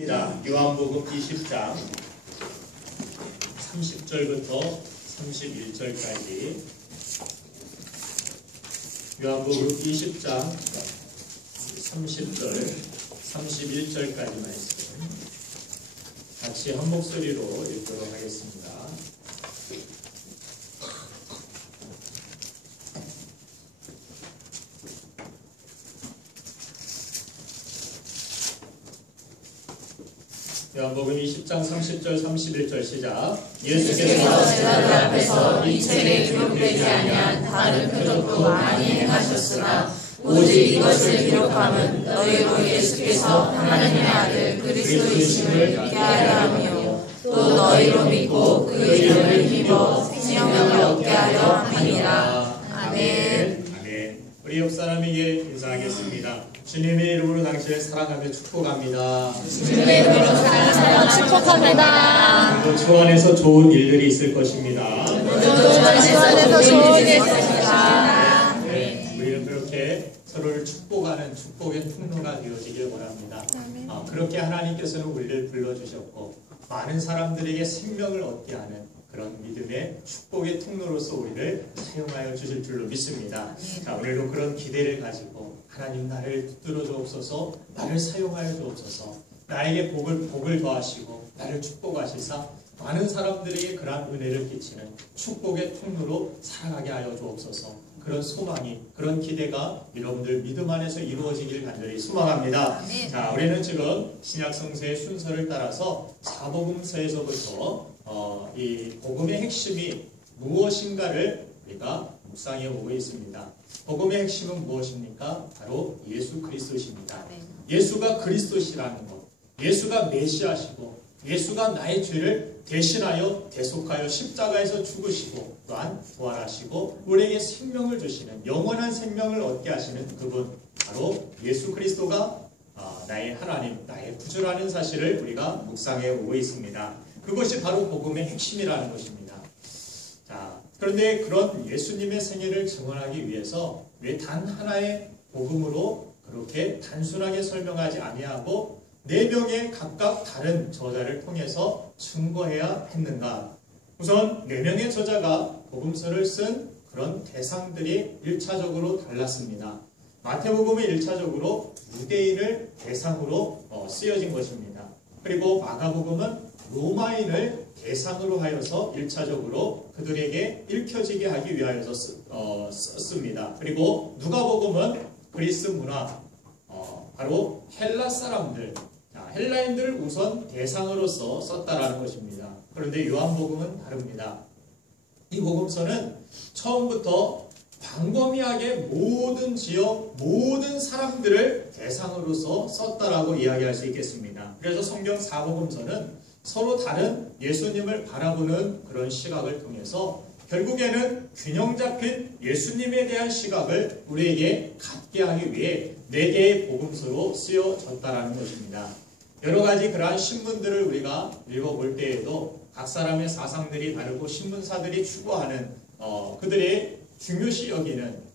요한복음 20장 30절부터 31절까지 요한복음 20장 30절 31절까지 말씀 같이 한 목소리로 읽도록 하겠습니다. 요한복음 20장 30절 31절 시작. 예수께서 제자들 앞에서 이 책에 기록되지 아니한 다른 표적도 많이 행하셨으나 오직 이것을 기록함은 너희로 예수께서 하나님의 아들 그리스도이심을 믿게 하려 함이요 또 너희로 믿고 그 이름을 힘입어 생명을 얻게 하려 함이니라. 아멘. 아멘. 우리 옆 사람에게 인사하겠습니다. 주님의 이름으로 당신을 사랑하며 축복합니다. 주님의 이름으로 사랑하며 축복합니다. 그리고 주 안에서 좋은 일들이 있을 것입니다. 주 안에서 좋은 일이 있을 것입니다. 네, 우리는 그렇게 서로를 축복하는 축복의 통로가 되어지길 원합니다. 그렇게 하나님께서는 우리를 불러주셨고 많은 사람들에게 생명을 얻게 하는 그런 믿음의 축복의 통로로서 우리를 사용하여 주실 줄로 믿습니다. 자, 오늘도 그런 기대를 가지고 하나님 나를 붙들어 주옵소서, 나를 사용하여 주옵소서, 나에게 복을 더하시고 나를 축복하시사 많은 사람들에게 그러한 은혜를 끼치는 축복의 통로로 살아가게 하여 주옵소서. 그런 소망이, 그런 기대가 여러분들 믿음 안에서 이루어지길 간절히 소망합니다. 자, 우리는 지금 신약성서의 순서를 따라서 사복음서에서부터 이 복음의 핵심이 무엇인가를 우리가 묵상해 오고 있습니다. 복음의 핵심은 무엇입니까? 바로 예수 그리스도십니다. 예수가 그리스도시라는 것, 예수가 메시아시고 예수가 나의 죄를 대신하여 대속하여 십자가에서 죽으시고 또한 부활하시고 우리에게 생명을 주시는 영원한 생명을 얻게 하시는 그분, 바로 예수 그리스도가 나의 하나님, 나의 구주라는 사실을 우리가 묵상해 오고 있습니다. 그것이 바로 복음의 핵심이라는 것입니다. 자, 그런데 그런 예수님의 생애를 증언하기 위해서 왜 단 하나의 복음으로 그렇게 단순하게 설명하지 아니하고 4명의 각각 다른 저자를 통해서 증거해야 했는가? 우선 4명의 저자가 복음서를 쓴 그런 대상들이 1차적으로 달랐습니다. 마태복음은 1차적으로 유대인을 대상으로 쓰여진 것입니다. 그리고 마가복음은 로마인을 대상으로 하여서 1차적으로 그들에게 읽혀지게 하기 위하여서 썼습니다. 그리고 누가복음은 그리스 문화, 바로 헬라 사람들, 헬라인들을 우선 대상으로서 썼다라는 것입니다. 그런데 요한복음은 다릅니다. 이 복음서는 처음부터 광범위하게 모든 지역, 모든 사람들을 대상으로서 썼다라고 이야기할 수 있겠습니다. 그래서 성경 4복음서는 서로 다른 예수님을 바라보는 그런 시각을 통해서 결국에는 균형 잡힌 예수님에 대한 시각을 우리에게 갖게 하기 위해 4개의 복음서로 쓰여졌다라는 것입니다. 여러 가지 그러한 신문들을 우리가 읽어볼 때에도 각 사람의 사상들이 다르고 신문사들이 추구하는 그들의 중요시 여기는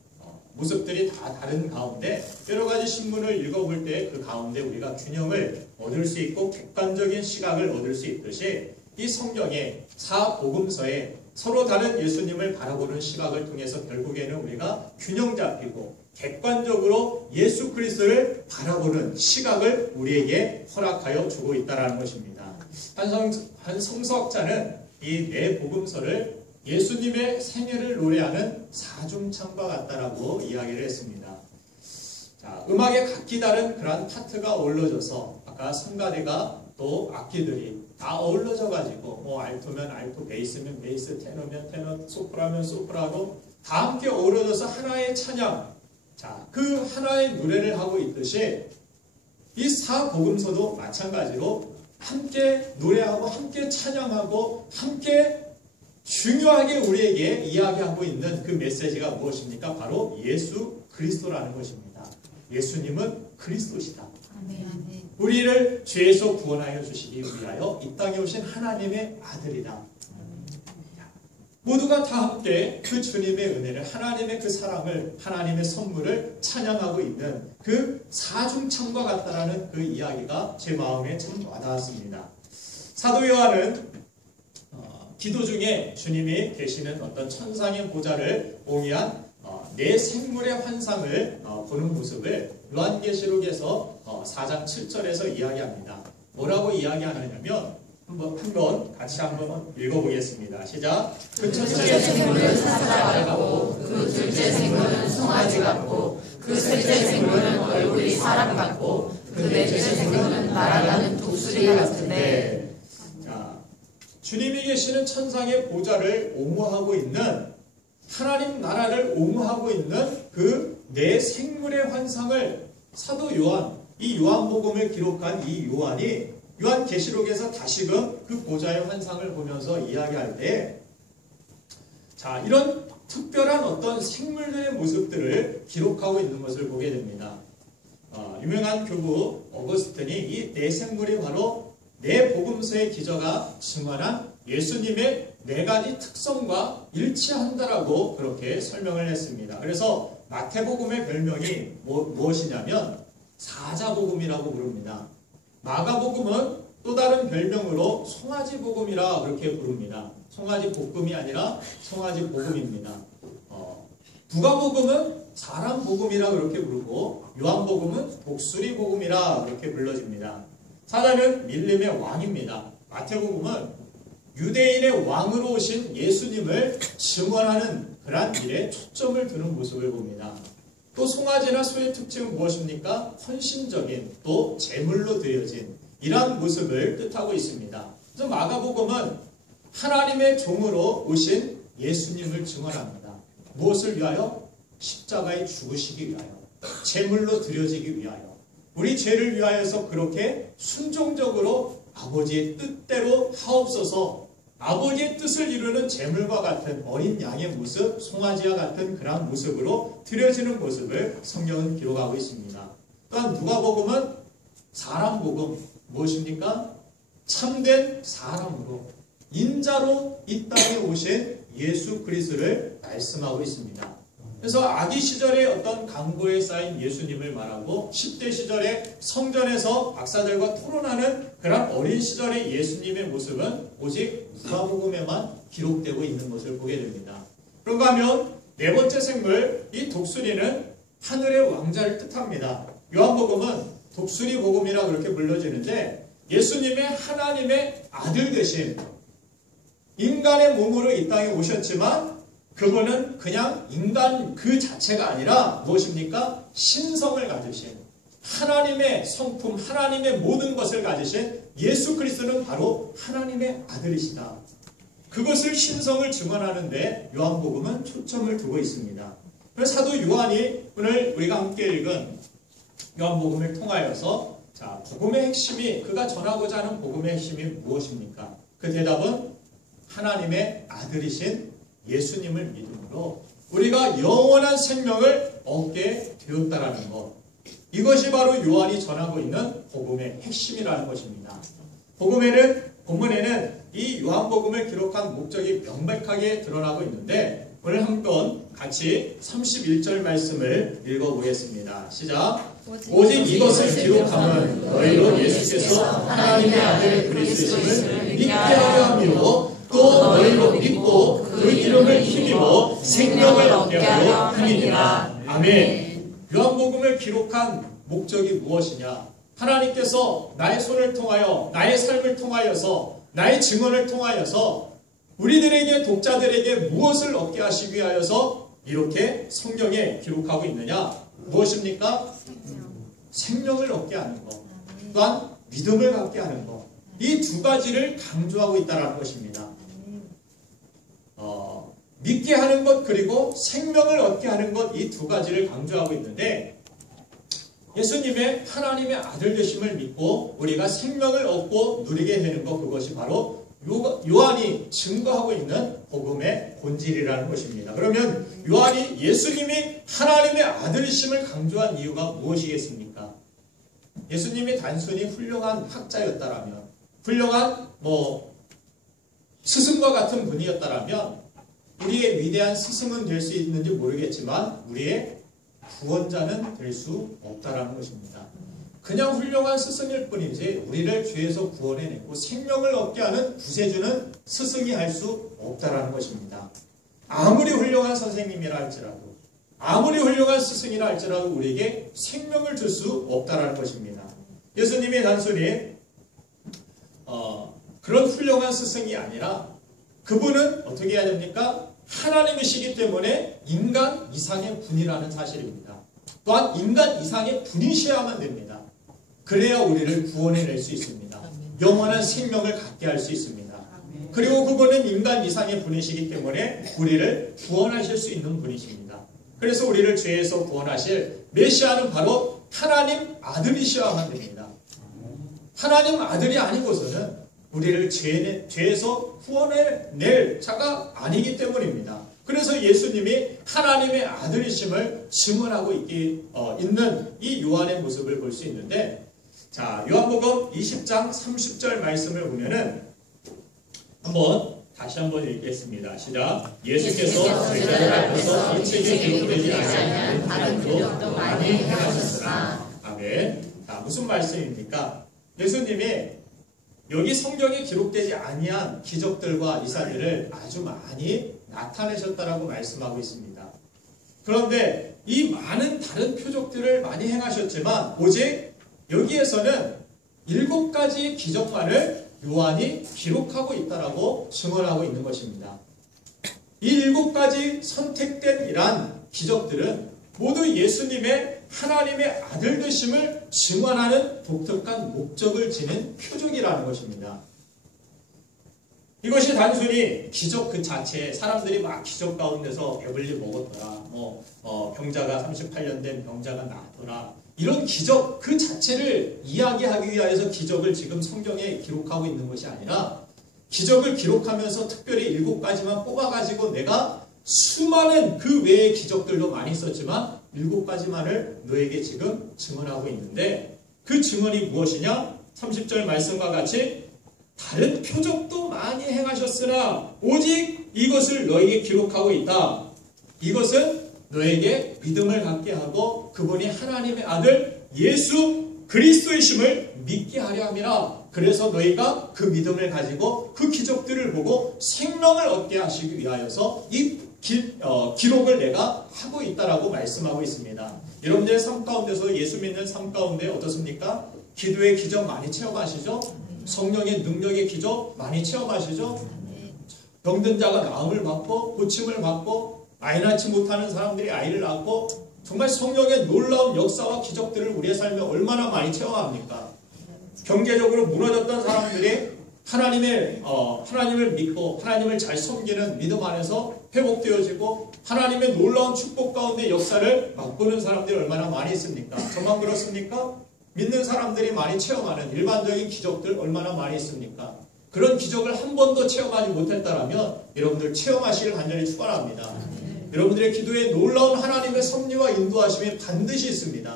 모습들이 다 다른 가운데 여러 가지 신문을 읽어볼 때 그 가운데 우리가 균형을 얻을 수 있고 객관적인 시각을 얻을 수 있듯이 이 성경의 4복음서에 서로 다른 예수님을 바라보는 시각을 통해서 결국에는 우리가 균형 잡히고 객관적으로 예수 그리스도를 바라보는 시각을 우리에게 허락하여 주고 있다는 것입니다. 한 성서학자는 이 4복음서를 예수님의 생애를 노래하는 사중창과 같다라고 이야기를 했습니다. 자, 음악에 각기 다른 그러한 파트가 어우러져서 아까 성가대가 또 악기들이 다 어우러져 가지고 알토면 알토, 베이스면 베이스, 테너면 테너, 소프라면 소프라로 다 함께 어우러져서 하나의 찬양, 자, 그 하나의 노래를 하고 있듯이 이 4복음서도 마찬가지로 함께 노래하고 함께 찬양하고 함께 중요하게 우리에게 이야기하고 있는 그 메시지가 무엇입니까? 바로 예수 그리스도라는 것입니다. 예수님은 그리스도시다. 우리를 죄에서 구원하여 주시기 위하여 이 땅에 오신 하나님의 아들이다. 모두가 다 함께 그 주님의 은혜를, 하나님의 그 사랑을, 하나님의 선물을 찬양하고 있는 그 사중창과 같다라는 그 이야기가 제 마음에 참 와닿았습니다. 사도 요한은 기도 중에 주님이 계시는 어떤 천상의 보좌를 옹이한 내 생물의 환상을 보는 모습을 요한계시록에서 4장 7절에서 이야기합니다. 뭐라고 이야기하느냐면 한번 같이 한번 읽어보겠습니다. 시작. 그 첫째 생물은 사자 같고 그 둘째 생물은 송아지 같고 그 셋째 생물은 얼굴이 사람 같고 그 넷째 생물은 날아가는 독수리 같은데. 자, 주님이 계시는 천상의 보좌를 옹호하고 있는, 하나님 나라를 옹호하고 있는 그 내 생물의 환상을 사도 요한, 이 요한복음을 기록한 이 요한이 요한계시록에서 다시금 그 보좌의 환상을 보면서 이야기할 때, 자, 이런 특별한 어떤 생물들의 모습들을 기록하고 있는 것을 보게 됩니다. 유명한 교부 어거스틴이 이 네 생물이 바로 네 복음서의 기저가 증언한 예수님의 네 가지 특성과 일치한다라고 그렇게 설명을 했습니다. 그래서 마태복음의 별명이 무엇이냐면 사자복음이라고 부릅니다. 마가복음은 또 다른 별명으로 송아지복음이라 그렇게 부릅니다. 송아지 볶음이 아니라 송아지 복음입니다. 누가복음은 사람복음이라 그렇게 부르고 요한복음은 독수리 복음이라 그렇게 불러집니다. 사자는 밀림의 왕입니다. 마태복음은 유대인의 왕으로 오신 예수님을 증언하는 그러한 일에 초점을 두는 모습을 봅니다. 또 송아지나 소의 특징은 무엇입니까? 헌신적인, 또 제물로 드려진 이러한 모습을 뜻하고 있습니다. 그래서 마가복음은 하나님의 종으로 오신 예수님을 증언합니다. 무엇을 위하여? 십자가에 죽으시기 위하여, 제물로 드려지기 위하여, 우리 죄를 위하여서 그렇게 순종적으로 아버지의 뜻대로 하옵소서, 아버지의 뜻을 이루는 제물과 같은 어린 양의 모습, 송아지와 같은 그런 모습으로 드려지는 모습을 성경은 기록하고 있습니다. 또한 누가복음은 사람복음, 무엇입니까? 참된 사람으로, 인자로 이 땅에 오신 예수 그리스도를 말씀하고 있습니다. 그래서 아기 시절의 어떤 강고에 쌓인 예수님을 말하고 10대 시절에 성전에서 박사들과 토론하는 그런 어린 시절의 예수님의 모습은 오직 누가복음에만 기록되고 있는 것을 보게 됩니다. 그런가 하면 네 번째 생물, 이 독수리는 하늘의 왕자를 뜻합니다. 요한복음은 독수리 복음이라 그렇게 불러지는데, 예수님의 하나님의 아들 되신, 인간의 몸으로 이 땅에 오셨지만 그분은 그냥 인간 그 자체가 아니라 무엇입니까? 신성을 가지신, 하나님의 성품, 하나님의 모든 것을 가지신 예수 그리스도는 바로 하나님의 아들이시다. 그것을, 신성을 증언하는데 요한복음은 초점을 두고 있습니다. 그래서 사도 요한이 오늘 우리가 함께 읽은 요한복음을 통하여서, 자, 복음의 핵심이, 그가 전하고자 하는 복음의 핵심이 무엇입니까? 그 대답은 하나님의 아들이신 예수님을 믿음으로 우리가 영원한 생명을 얻게 되었다라는 것, 이것이 바로 요한이 전하고 있는 복음의 핵심이라는 것입니다. 본문에는 이 요한복음을 기록한 목적이 명백하게 드러나고 있는데, 오늘 한번 같이 31절 말씀을 읽어보겠습니다. 시작. 오직 이것을 기록함은 너희로 예수께서 하나님의 아들 그리스도심을 믿게 하려 함이요 또 너희로 믿고 그 이름을 힘입어 생명을 얻게 하려 함이니라. 아멘. 요한복음을 기록한 목적이 무엇이냐? 하나님께서 나의 손을 통하여, 나의 삶을 통하여서, 나의 증언을 통하여서 우리들에게, 독자들에게 무엇을 얻게 하시기 위하여서 이렇게 성경에 기록하고 있느냐? 무엇입니까? 생명을 얻게 하는 것, 또한 믿음을 갖게 하는 것, 이 두 가지를 강조하고 있다는 것입니다. 믿게 하는 것, 그리고 생명을 얻게 하는 것, 이 두 가지를 강조하고 있는데, 예수님의 하나님의 아들 되심을 믿고 우리가 생명을 얻고 누리게 되는 것, 그것이 바로 요한이 증거하고 있는 복음의 본질이라는 것입니다. 그러면 요한이 예수님이 하나님의 아들이심을 강조한 이유가 무엇이겠습니까? 예수님이 단순히 훌륭한 학자였다라면, 훌륭한 스승과 같은 분이었다라면 우리의 위대한 스승은 될 수 있는지 모르겠지만 우리의 구원자는 될 수 없다라는 것입니다. 그냥 훌륭한 스승일 뿐이지 우리를 죄에서 구원해내고 생명을 얻게 하는 구세주는 스승이 할 수 없다라는 것입니다. 아무리 훌륭한 선생님이라 할지라도, 아무리 훌륭한 스승이라 할지라도 우리에게 생명을 줄 수 없다라는 것입니다. 예수님이 단순히 그런 훌륭한 스승이 아니라 그분은 어떻게 해야 됩니까? 하나님이시기 때문에 인간 이상의 분이라는 사실입니다. 또한 인간 이상의 분이셔야만 됩니다. 그래야 우리를 구원해낼 수 있습니다. 영원한 생명을 갖게 할 수 있습니다. 그리고 그분은 인간 이상의 분이시기 때문에 우리를 구원하실 수 있는 분이십니다. 그래서 우리를 죄에서 구원하실 메시아는 바로 하나님 아들이셔야만 됩니다. 하나님 아들이 아니고서는 우리를 죄에서 구원해낼 자가 아니기 때문입니다. 그래서 예수님이 하나님의 아들이심을 증언하고 있는 이 요한의 모습을 볼 수 있는데, 자, 요한복음 20장 30절 말씀을 보면은 다시 한번 읽겠습니다. 시작. 예수께서 제자들 앞에서 이 책에 기록되지 아니하는 다른 표적도 많이 행하셨으나. 아멘. 자, 무슨 말씀입니까? 예수님이 여기 성경에 기록되지 아니한 기적들과 이사들을 아주 많이 나타내셨다라고 말씀하고 있습니다. 그런데 이 많은 다른 표적들을 많이 행하셨지만 오직 여기에서는 7가지 기적만을 요한이 기록하고 있다라고 증언하고 있는 것입니다. 이 7가지 선택된 이러한 기적들은 모두 예수님의 하나님의 아들 되심을 증언하는 독특한 목적을 지닌 표적이라는 것입니다. 이것이 단순히 기적 그 자체에 사람들이 막 기적 가운데서 배불리 먹었더라, 병자가 38년 된 병자가 나았더라, 이런 기적 그 자체를 이야기하기 위하여서 기적을 지금 성경에 기록하고 있는 것이 아니라, 기적을 기록하면서 특별히 7가지만 뽑아가지고 내가 수많은 그 외의 기적들도 많이 있었지만 7가지만을 너에게 지금 증언하고 있는데, 그 증언이 무엇이냐? 30절 말씀과 같이 다른 표적도 많이 행하셨으나 오직 이것을 너에게 기록하고 있다. 이것은 너에게 믿음을 갖게 하고 그분이 하나님의 아들 예수 그리스도이심을 믿게 하려 함이라. 그래서 너희가 그 믿음을 가지고 그 기적들을 보고 생명을 얻게 하시기 위하여서 이 기록을 내가 하고 있다라고 말씀하고 있습니다. 여러분들의 삶 가운데서 예수 믿는 삶 가운데 어떻습니까? 기도의 기적 많이 체험하시죠? 성령의 능력의 기적 많이 체험하시죠? 병든 자가 나음을 받고 고침을 받고 아이 낳지 못하는 사람들이 아이를 낳고 정말 성령의 놀라운 역사와 기적들을 우리의 삶에 얼마나 많이 체험합니까? 경제적으로 무너졌던 사람들이 하나님을 믿고 하나님을 잘 섬기는 믿음 안에서 회복되어지고 하나님의 놀라운 축복 가운데 역사를 맛보는 사람들이 얼마나 많이 있습니까? 저만 그렇습니까? 믿는 사람들이 많이 체험하는 일반적인 기적들 얼마나 많이 있습니까? 그런 기적을 한 번도 체험하지 못했다면 여러분들 체험하시길 간절히 축원합니다. 여러분들의 기도에 놀라운 하나님의 섭리와 인도하심이 반드시 있습니다.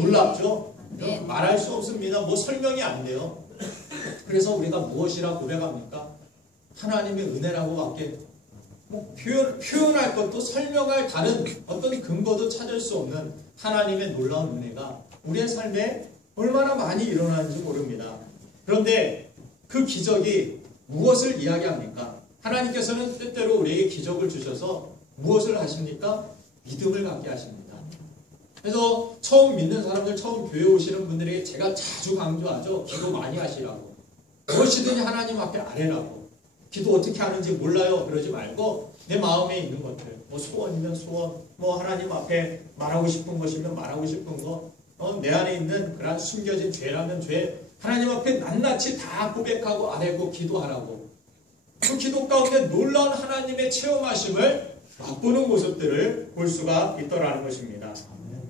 놀랍죠? 말할 수 없습니다. 설명이 안 돼요. 그래서 우리가 무엇이라 고백합니까? 하나님의 은혜라고밖에 표현할 것도 설명할 다른 어떤 근거도 찾을 수 없는 하나님의 놀라운 은혜가 우리의 삶에 얼마나 많이 일어나는지 모릅니다. 그런데 그 기적이 무엇을 이야기합니까? 하나님께서는 때때로 우리에게 기적을 주셔서 무엇을 하십니까? 믿음을 갖게 하십니다. 그래서 처음 믿는 사람들, 처음 교회 오시는 분들에게 제가 자주 강조하죠. 기도 많이 하시라고. 무엇이든지 하나님 앞에 아뢰라고. 기도 어떻게 하는지 몰라요. 그러지 말고 내 마음에 있는 것들, 소원이면 소원, 하나님 앞에 말하고 싶은 것이면 말하고 싶은 거, 내 안에 있는 그런 숨겨진 죄라면 죄, 하나님 앞에 낱낱이 다 고백하고 아뢰고 기도하라고. 그 기도 가운데 놀라운 하나님의 체험하심을 맛보는 모습들을 볼 수가 있더라는 것입니다.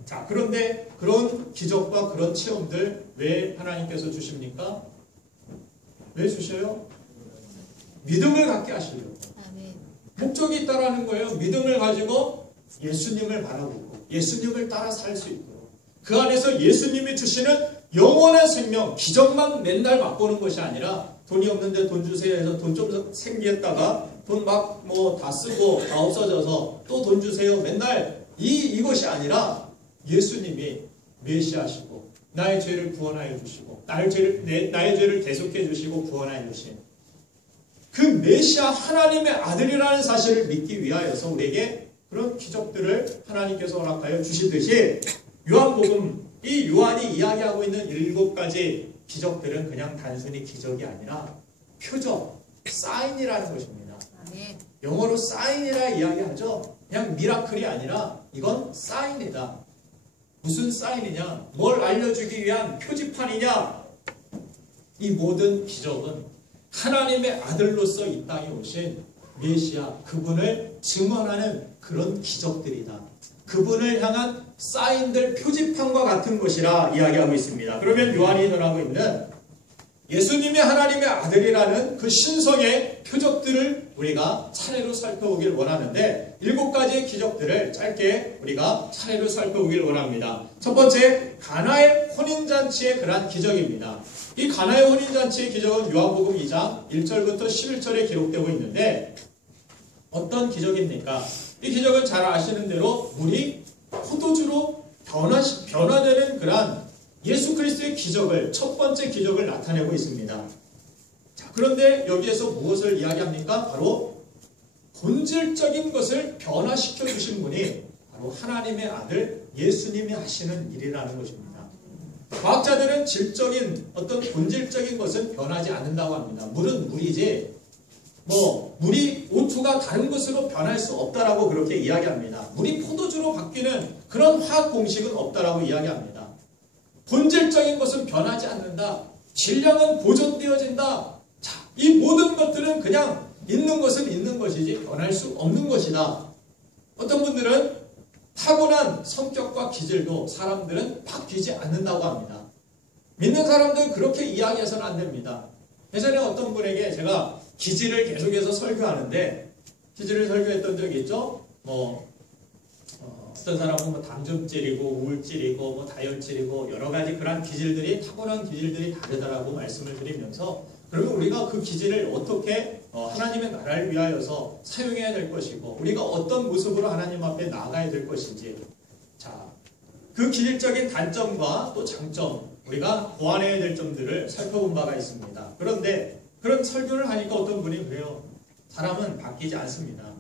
자, 그런데 그런 기적과 그런 체험들 왜 하나님께서 주십니까? 왜 주셔요? 믿음을 갖게 하시려고. 목적이 있다라는 거예요. 믿음을 가지고 예수님을 바라보고 예수님을 따라 살 수 있도록, 그 안에서 예수님이 주시는 영원한 생명, 기적만 맨날 맛보는 것이 아니라 돈이 없는데 돈 주세요 해서 돈 좀 생기했다가 돈 막 뭐 다 쓰고 다 없어져서 또 돈 주세요 맨날 이것이 아니라 예수님이 메시아시고 나의 죄를 구원하여 주시고 나의 죄를 대속해 주시고 구원하여 주신 그 메시아 하나님의 아들이라는 사실을 믿기 위하여서 우리에게 그런 기적들을 하나님께서 허락하여 주시듯이 요한복음 이 요한이 이야기하고 있는 7가지 기적들은 그냥 단순히 기적이 아니라 표적, 사인이라는 것입니다. 영어로 사인이라 이야기하죠. 그냥 미라클이 아니라 이건 사인이다. 무슨 사인이냐? 뭘 알려주기 위한 표지판이냐? 이 모든 기적은 하나님의 아들로서 이 땅에 오신 메시아, 그분을 증언하는 그런 기적들이다. 그분을 향한 사인들, 표지판과 같은 것이라 이야기하고 있습니다. 그러면 요한이 전하고 있는 예수님이 하나님의 아들이라는 그 신성의 표적들을 우리가 차례로 살펴보길 원하는데 7가지의 기적들을 짧게 우리가 차례로 살펴보길 원합니다. 첫 번째, 가나의 혼인잔치의 그러한 기적입니다. 이 가나의 혼인잔치의 기적은 요한복음 2장 1절부터 11절에 기록되고 있는데 어떤 기적입니까? 이 기적은 잘 아시는 대로 물이 포도주로 변화되는 그러한 예수 그리스도의 기적을, 첫 번째 기적을 나타내고 있습니다. 자, 그런데 여기에서 무엇을 이야기합니까? 바로 본질적인 것을 변화시켜 주신 분이 바로 하나님의 아들 예수님이 하시는 일이라는 것입니다. 과학자들은 질적인 어떤 본질적인 것은 변하지 않는다고 합니다. 물은 물이지 물이 O2가 다른 것으로 변할 수 없다라고 그렇게 이야기합니다. 물이 포도주로 바뀌는 그런 화학 공식은 없다라고 이야기합니다. 본질적인 것은 변하지 않는다. 질량은 보존되어진다. 자, 이 모든 것들은 그냥 있는 것은 있는 것이지 변할 수 없는 것이다. 어떤 분들은 타고난 성격과 기질도 사람들은 바뀌지 않는다고 합니다. 믿는 사람들은 그렇게 이야기해서는 안 됩니다. 예전에 어떤 분에게 제가 기질을 계속해서 설교하는데 기질을 설교했던 적이 있죠. 어떤 사람은 당점질이고 우울질이고 다혈질이고 여러 가지 그런 기질들이 타고난 기질들이 다르다라고 말씀을 드리면서 그러면 우리가 그 기질을 어떻게 하나님의 나라를 위하여서 사용해야 될 것이고 우리가 어떤 모습으로 하나님 앞에 나아가야 될 것인지 자, 그 기질적인 단점과 또 장점 우리가 보완해야 될 점들을 살펴본 바가 있습니다. 그런데 그런 설교를 하니까 어떤 분이 그래요. 사람은 바뀌지 않습니다.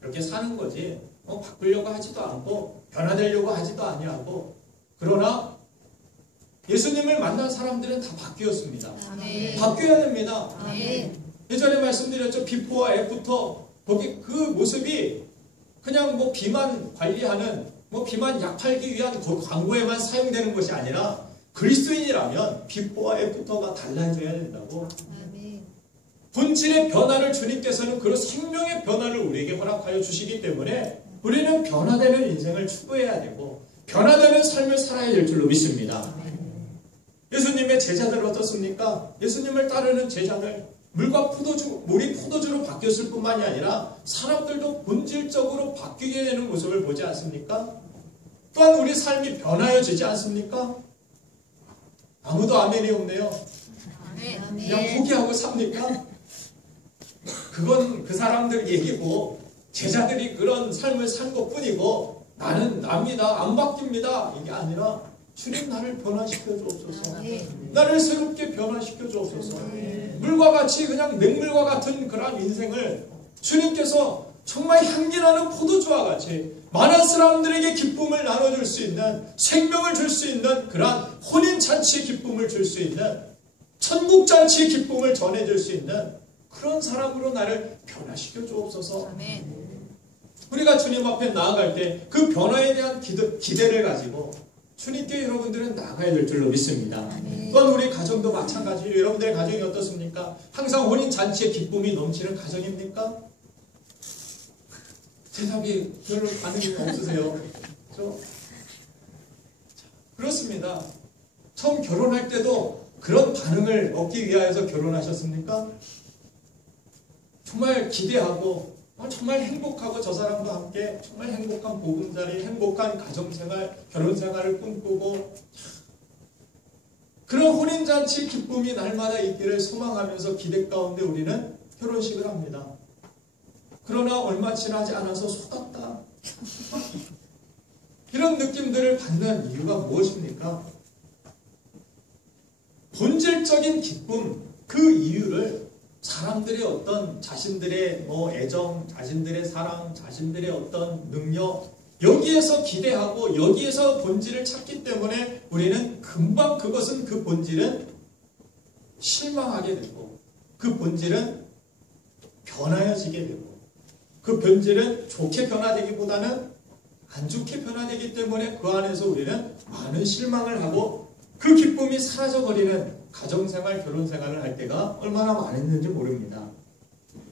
그렇게 사는 거지 바꾸려고 하지도 않고 변화되려고 하지도 아니하고 그러나 예수님을 만난 사람들은 다 바뀌었습니다. 아멘. 바뀌어야 됩니다. 아멘. 예전에 말씀드렸죠. 비포와 애프터 거기 그 모습이 그냥 비만 관리하는 비만 약 팔기 위한 그 광고에만 사용되는 것이 아니라 그리스도인이라면 비포와 애프터가 달라져야 된다고. 본질의 변화를 주님께서는 그런 생명의 변화를 우리에게 허락하여 주시기 때문에 우리는 변화되는 인생을 추구해야 되고 변화되는 삶을 살아야 될 줄로 믿습니다. 예수님의 제자들 어떻습니까? 예수님을 따르는 제자들 물이 포도주로 바뀌었을 뿐만이 아니라 사람들도 본질적으로 바뀌게 되는 모습을 보지 않습니까? 또한 우리 삶이 변화해지지 않습니까? 아무도 아멘이 없네요. 그냥 포기하고 삽니까? 그건 그 사람들 얘기고 제자들이 그런 삶을 산 것뿐이고 나는 납니다. 안 바뀝니다. 이게 아니라 주님 나를 변화시켜 주옵소서. 나를 새롭게 변화시켜 주옵소서. 물과 같이 그냥 맹물과 같은 그런 인생을 주님께서 정말 향기나는 포도주와 같이 많은 사람들에게 기쁨을 나눠줄 수 있는 생명을 줄 수 있는 그러한 혼인잔치의 기쁨을 줄 수 있는 천국잔치의 기쁨을 전해줄 수 있는 그런 사람으로 나를 변화시켜 주옵소서. 우리가 주님 앞에 나아갈 때 그 변화에 대한 기대를 가지고 주님께 여러분들은 나아가야 될 줄로 믿습니다. 또한 우리 가정도 마찬가지로 여러분들의 가정이 어떻습니까? 항상 혼인잔치의 기쁨이 넘치는 가정입니까? 대답이 별로 반응이 없으세요. 그렇죠? 그렇습니다. 처음 결혼할 때도 그런 반응을 얻기 위하여서 결혼하셨습니까? 정말 기대하고 정말 행복하고 저 사람과 함께 정말 행복한 보금자리, 행복한 가정생활, 결혼생활을 꿈꾸고 그런 혼인잔치 기쁨이 날마다 있기를 소망하면서 기대 가운데 우리는 결혼식을 합니다. 그러나 얼마 지나지 않아서 속았다. 이런 느낌들을 받는 이유가 무엇입니까? 본질적인 기쁨, 그 이유를 사람들의 어떤 자신들의 애정, 자신들의 사랑, 자신들의 어떤 능력, 여기에서 기대하고 여기에서 본질을 찾기 때문에 우리는 금방 그 본질은 실망하게 되고 그 본질은 변하여지게 되고 그 본질은 좋게 변화되기보다는 안 좋게 변화되기 때문에 그 안에서 우리는 많은 실망을 하고 그 기쁨이 사라져버리는 가정생활, 결혼생활을 할 때가 얼마나 많았는지 모릅니다.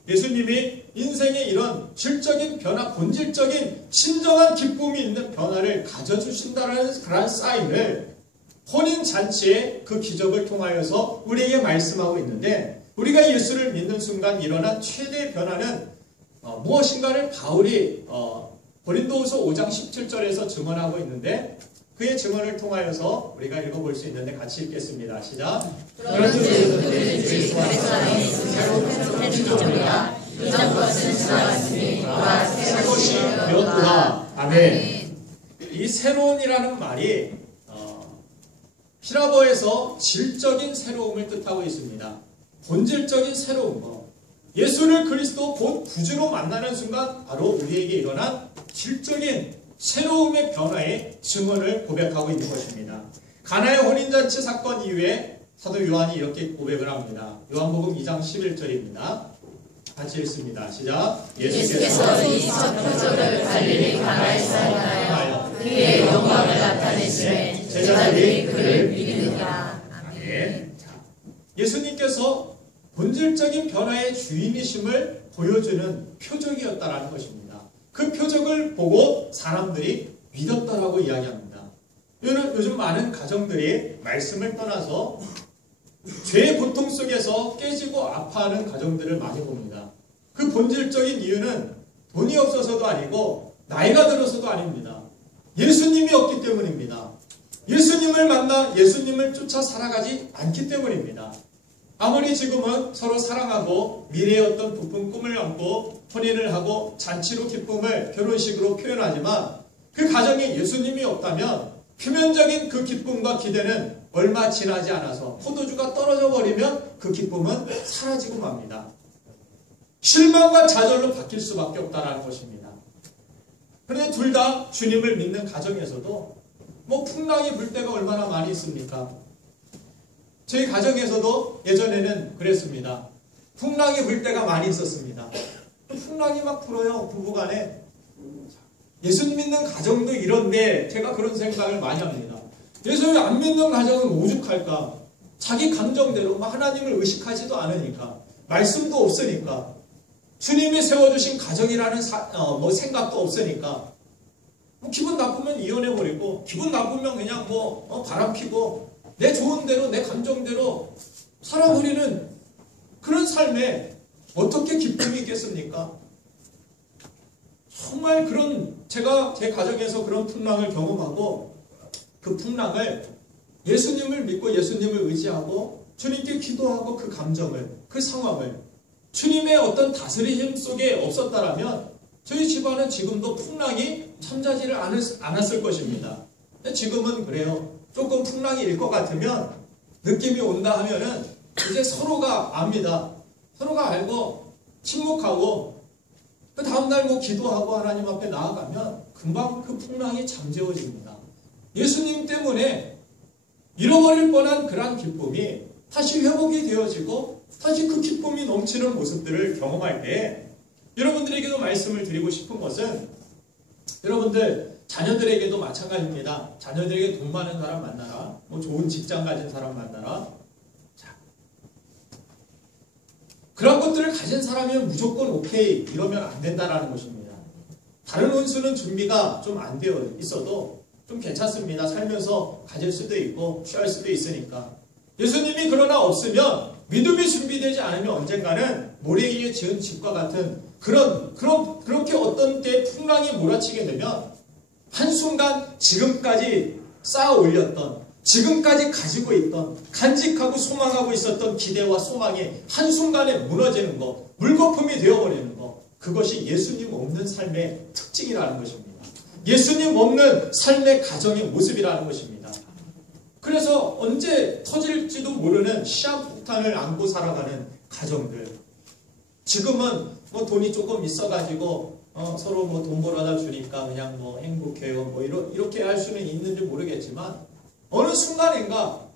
예수님이 인생의 이런 질적인 변화, 본질적인 진정한 기쁨이 있는 변화를 가져주신다는 그런 사인을 혼인잔치의 그 기적을 통하여서 우리에게 말씀하고 있는데 우리가 예수를 믿는 순간 일어난 최대의 변화는 무엇인가를 바울이 고린도후서 5장 17절에서 증언하고 있는데 그의 증언을 통하여서 우리가 읽어볼 수 있는데 같이 읽겠습니다. 시작. 그런즉 그들은 그리스도 안에 있으므로 새로운 피조물이라 이전 것은 지나갔으니 보라 새 것이 되었도다. 아멘. 이 새로운이라는 말이 히라보에서 질적인 새로움을 뜻하고 있습니다. 본질적인 새로운 것. 예수를 그리스도 곧 구주로 만나는 순간 바로 우리에게 일어난 질적인 새로움의 변화의 증언을 고백하고 있는 것입니다. 가나의 혼인잔치 사건 이후에 사도 요한이 이렇게 고백을 합니다. 요한복음 2장 11절입니다. 같이 읽습니다. 시작. 예수께서 이 첫 표적을 갈릴리 가나에서 행하여 그의 영광을 나타내시매 제자들이 그를 믿으니라. 아멘. 예수님께서 본질적인 변화의 주인이심을 보여주는 표적이었다라는 것입니다. 그 표적을 보고 사람들이 믿었다라고 이야기합니다. 요즘 많은 가정들이 말씀을 떠나서 죄의 고통 속에서 깨지고 아파하는 가정들을 많이 봅니다. 그 본질적인 이유는 돈이 없어서도 아니고 나이가 들어서도 아닙니다. 예수님이 없기 때문입니다. 예수님을 만나 예수님을 쫓아 살아가지 않기 때문입니다. 아무리 지금은 서로 사랑하고 미래의 어떤 부푼 꿈을 안고 혼인을 하고 잔치로 기쁨을 결혼식으로 표현하지만 그 가정에 예수님이 없다면 표면적인 그 기쁨과 기대는 얼마 지나지 않아서 포도주가 떨어져 버리면 그 기쁨은 사라지고 맙니다. 실망과 좌절로 바뀔 수밖에 없다는 것입니다. 그런데 둘 다 주님을 믿는 가정에서도 풍랑이 불 때가 얼마나 많이 있습니까? 저희 가정에서도 예전에는 그랬습니다. 풍랑이 불 때가 많이 있었습니다. 풍랑이 막 불어요. 부부간에. 예수님 믿는 가정도 이런데 제가 그런 생각을 많이 합니다. 예수님 안 믿는 가정은 오죽할까? 자기 감정대로 하나님을 의식하지도 않으니까 말씀도 없으니까 주님이 세워주신 가정이라는 생각도 없으니까 기분 나쁘면 이혼해버리고 기분 나쁘면 그냥 바람 피고 내 좋은 대로 내 감정대로 살아버리는 그런 삶에 어떻게 기쁨이 있겠습니까? 정말 제가 제 가정에서 그런 풍랑을 경험하고 그 풍랑을 예수님을 믿고 예수님을 의지하고 주님께 기도하고 그 감정을 그 상황을 주님의 어떤 다스리심 속에 없었다라면 저희 집안은 지금도 풍랑이 참자지를 않았을 것입니다. 근데 지금은 그래요. 조금 풍랑이 일 것 같으면 느낌이 온다 하면은 이제 서로가 압니다. 서로가 알고 침묵하고 그 다음날 기도하고 하나님 앞에 나아가면 금방 그 풍랑이 잠재워집니다. 예수님 때문에 잃어버릴 뻔한 그러한 기쁨이 다시 회복이 되어지고 다시 그 기쁨이 넘치는 모습들을 경험할 때 여러분들에게도 말씀을 드리고 싶은 것은 여러분들 자녀들에게도 마찬가지입니다. 자녀들에게 돈 많은 사람 만나라. 좋은 직장 가진 사람 만나라. 자, 그런 것들을 가진 사람이면 무조건 오케이 이러면 안 된다라는 것입니다. 다른 원수는 준비가 좀 안 되어 있어도 좀 괜찮습니다. 살면서 가질 수도 있고 취할 수도 있으니까. 예수님이 그러나 없으면 믿음이 준비되지 않으면 언젠가는 모래 위에 지은 집과 같은 그렇게 어떤 때 풍랑이 몰아치게 되면 한순간 지금까지 쌓아 올렸던 지금까지 가지고 있던 간직하고 소망하고 있었던 기대와 소망이 한순간에 무너지는 것, 물거품이 되어버리는 것, 그것이 예수님 없는 삶의 특징이라는 것입니다. 예수님 없는 삶의 가정의 모습이라는 것입니다. 그래서 언제 터질지도 모르는 시한폭탄을 안고 살아가는 가정들, 지금은 뭐 돈이 조금 있어가지고 서로 뭐 돈 벌어다 주니까 그냥 뭐 행복해요 뭐 이렇게 할 수는 있는지 모르겠지만, 어느 순간인가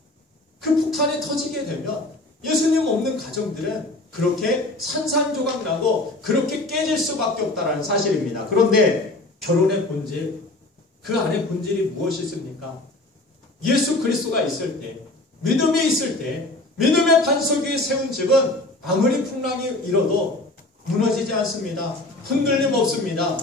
그 폭탄이 터지게 되면 예수님 없는 가정들은 그렇게 산산조각 나고 그렇게 깨질 수밖에 없다는 사실입니다. 그런데 결혼의 본질, 그 안에 본질이 무엇이 있습니까? 예수 그리스도가 있을 때, 믿음이 있을 때, 믿음의 반석 위에 세운 집은 아무리 풍랑이 일어도 무너지지 않습니다. 흔들림 없습니다.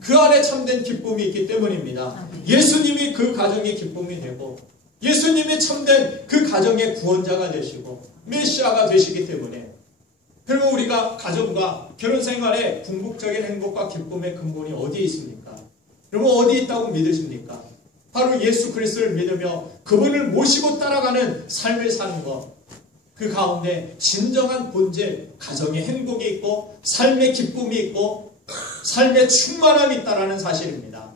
그 안에 참된 기쁨이 있기 때문입니다. 예수님이 그 가정의 기쁨이 되고, 예수님이 참된 그 가정의 구원자가 되시고 메시아가 되시기 때문에, 그러면 우리가 가정과 결혼 생활의 궁극적인 행복과 기쁨의 근본이 어디에 있습니까? 여러분, 어디 있다고 믿으십니까? 바로 예수 그리스도를 믿으며 그분을 모시고 따라가는 삶을 사는 것, 그 가운데 진정한 본질, 가정의 행복이 있고 삶의 기쁨이 있고 삶의 충만함이 있다는 사실입니다.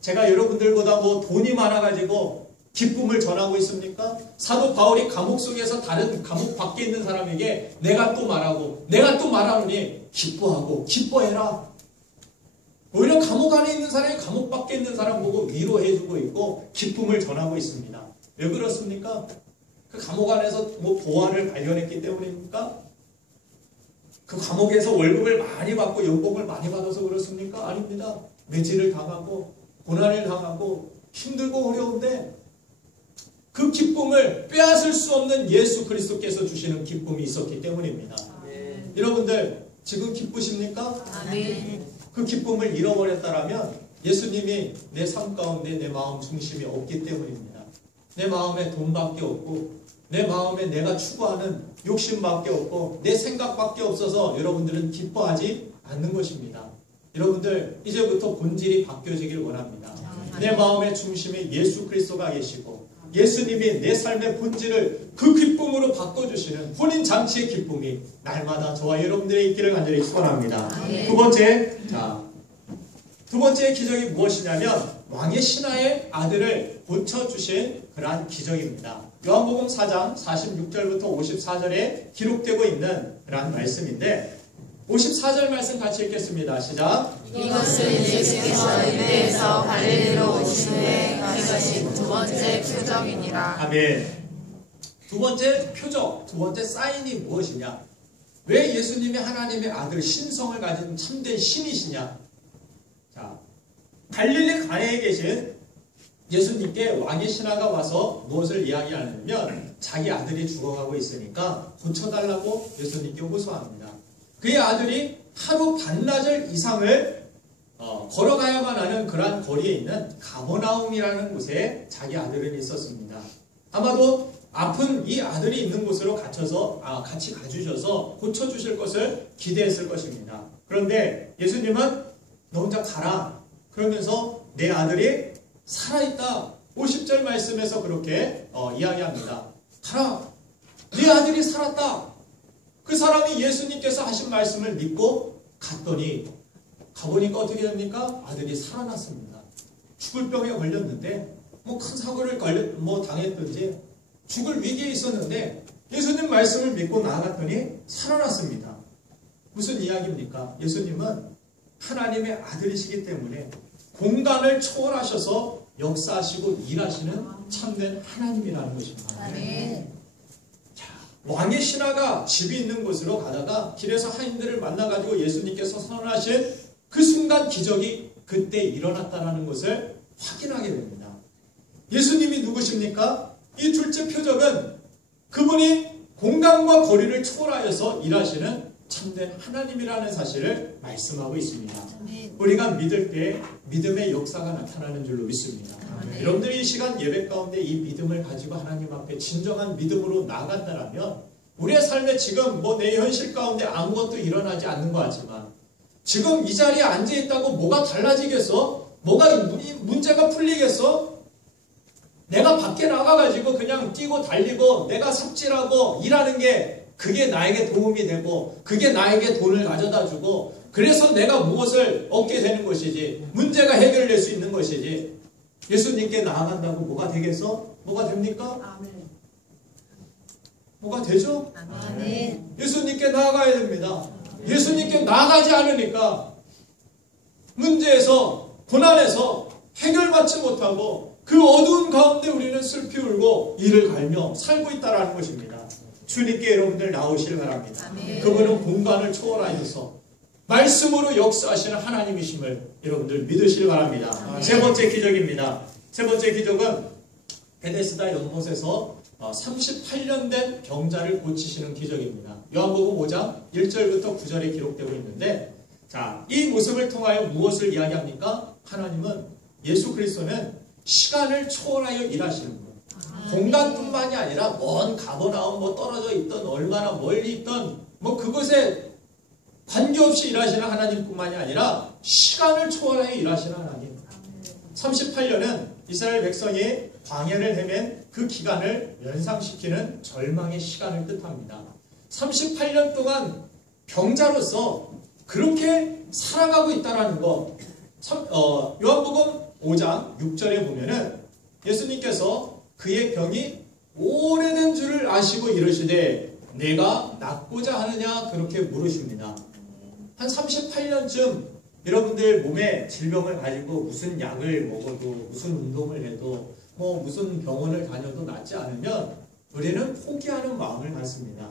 제가 여러분들보다 뭐 돈이 많아가지고 기쁨을 전하고 있습니까? 사도 바울이 감옥 속에서 다른 감옥 밖에 있는 사람에게 내가 또 말하고 내가 또 말하노니 기뻐하고 기뻐해라. 오히려 감옥 안에 있는 사람이 감옥 밖에 있는 사람 보고 위로해주고 있고 기쁨을 전하고 있습니다. 왜 그렇습니까? 그 감옥 안에서 뭐 보화를 발견했기 때문입니까? 그 감옥에서 월급을 많이 받고 연봉을 많이 받아서 그렇습니까? 아닙니다. 매질을 당하고 고난을 당하고 힘들고 어려운데 그 기쁨을 빼앗을 수 없는 예수 그리스도께서 주시는 기쁨이 있었기 때문입니다. 여러분들 지금 기쁘십니까? 그 기쁨을 잃어버렸다라면 예수님이 내 삶 가운데 내 마음 중심이 없기 때문입니다. 내 마음에 돈밖에 없고 내 마음에 내가 추구하는 욕심밖에 없고 내 생각밖에 없어서 여러분들은 기뻐하지 않는 것입니다. 여러분들 이제부터 본질이 바뀌어지길 원합니다. 내 마음의 중심에 예수 그리스도가 계시고 예수님이 내 삶의 본질을 그 기쁨으로 바꿔주시는 혼인 잔치의 기쁨이 날마다 저와 여러분들의 있기를 간절히 축원합니다. 두 번째 기적이 무엇이냐면 왕의 신하의 아들을 고쳐주신 그러한 기적입니다. 요한복음 4장 46절부터 54절에 기록되고 있는 그러한 말씀인데 54절 말씀 같이 읽겠습니다. 시작. 이것은 예수께서 유대에서 갈릴리로 오시는데 이것이 두 번째 표적이니라. 아멘. 두 번째 표적, 두 번째 사인이 무엇이냐? 왜 예수님이 하나님의 아들 신성을 가진 참된 신이시냐? 자, 갈릴리 가나에 계신 예수님께 왕의 신하가 와서 무엇을 이야기하냐면 자기 아들이 죽어가고 있으니까 고쳐달라고 예수님께 호소합니다. 그의 아들이 하루 반나절 이상을 걸어가야만 하는 그러한 거리에 있는 가버나움이라는 곳에 자기 아들은 있었습니다. 아마도 아픈 이 아들이 있는 곳으로 같이 가주셔서 고쳐주실 것을 기대했을 것입니다. 그런데 예수님은 너 혼자 가라. 그러면서 내 아들이 살아있다. 50절 말씀에서 그렇게 이야기합니다. 가라. 네 아들이 살았다. 그 사람이 예수님께서 하신 말씀을 믿고 갔더니 가보니까 어떻게 됩니까? 아들이 살아났습니다. 죽을 병에 걸렸는데 뭐 큰 사고를 당했든지 죽을 위기에 있었는데 예수님 말씀을 믿고 나아갔더니 살아났습니다. 무슨 이야기입니까? 예수님은 하나님의 아들이시기 때문에 공간을 초월하셔서 역사하시고 일하시는 참된 하나님이라는 것입니다. 왕의 신하가 집이 있는 곳으로 가다가 길에서 하인들을 만나가지고 예수님께서 선언하신 그 순간 기적이 그때 일어났다는 것을 확인하게 됩니다. 예수님이 누구십니까? 이 둘째 표적은 그분이 공간과 거리를 초월하여서 일하시는 참된 하나님이라는 사실을 말씀하고 있습니다. 우리가 믿을 때 믿음의 역사가 나타나는 줄로 믿습니다. 여러분들이 이 시간 예배 가운데 이 믿음을 가지고 하나님 앞에 진정한 믿음으로 나아간다면 우리의 삶에 지금 내 현실 가운데 아무것도 일어나지 않는 것 같지만 지금 이 자리에 앉아있다고 뭐가 달라지겠어? 뭐가 문제가 풀리겠어? 내가 밖에 나가가지고 그냥 뛰고 달리고 내가 삽질하고 일하는 게 그게 나에게 도움이 되고 그게 나에게 돈을 가져다 주고 그래서 내가 무엇을 얻게 되는 것이지 문제가 해결될 수 있는 것이지 예수님께 나아간다고 뭐가 되겠어? 뭐가 됩니까? 아멘. 뭐가 되죠? 아멘. 예수님께 나아가야 됩니다. 예수님께 나아가지 않으니까 문제에서 고난에서 해결받지 못하고 그 어두운 가운데 우리는 슬피 울고 이를 갈며 살고 있다는 것입니다. 주님께 여러분들 나오시길 바랍니다. 아멘. 그분은 공간을 초월하셔서 말씀으로 역사하시는 하나님이심을 여러분들 믿으시길 바랍니다. 아멘. 세 번째 기적입니다. 세 번째 기적은 베데스다 연못에서 38년 된 병자를 고치시는 기적입니다. 요한복음 5장 1절부터 9절에 기록되고 있는데 자, 이 모습을 통하여 무엇을 이야기합니까? 하나님은 예수 그리스도는 시간을 초월하여 일하시는 분. 공간뿐만이 아니라 먼 가버나움 뭐 떨어져 있던 얼마나 멀리 있던 뭐 그것에 관계없이 일하시는 하나님뿐만이 아니라 시간을 초월하여 일하시는 하나님. 38년은 이스라엘 백성이 광야를 헤맨 그 기간을 연상시키는 절망의 시간을 뜻합니다. 38년 동안 병자로서 그렇게 살아가고 있다는 것. 요한복음 5장 6절에 보면은 예수님께서 그의 병이 오래된 줄을 아시고 이르시되 내가 낫고자 하느냐 그렇게 물으십니다. 한 38년쯤 여러분들 몸에 질병을 가지고 무슨 약을 먹어도 무슨 운동을 해도 뭐 무슨 병원을 다녀도 낫지 않으면 우리는 포기하는 마음을 갖습니다.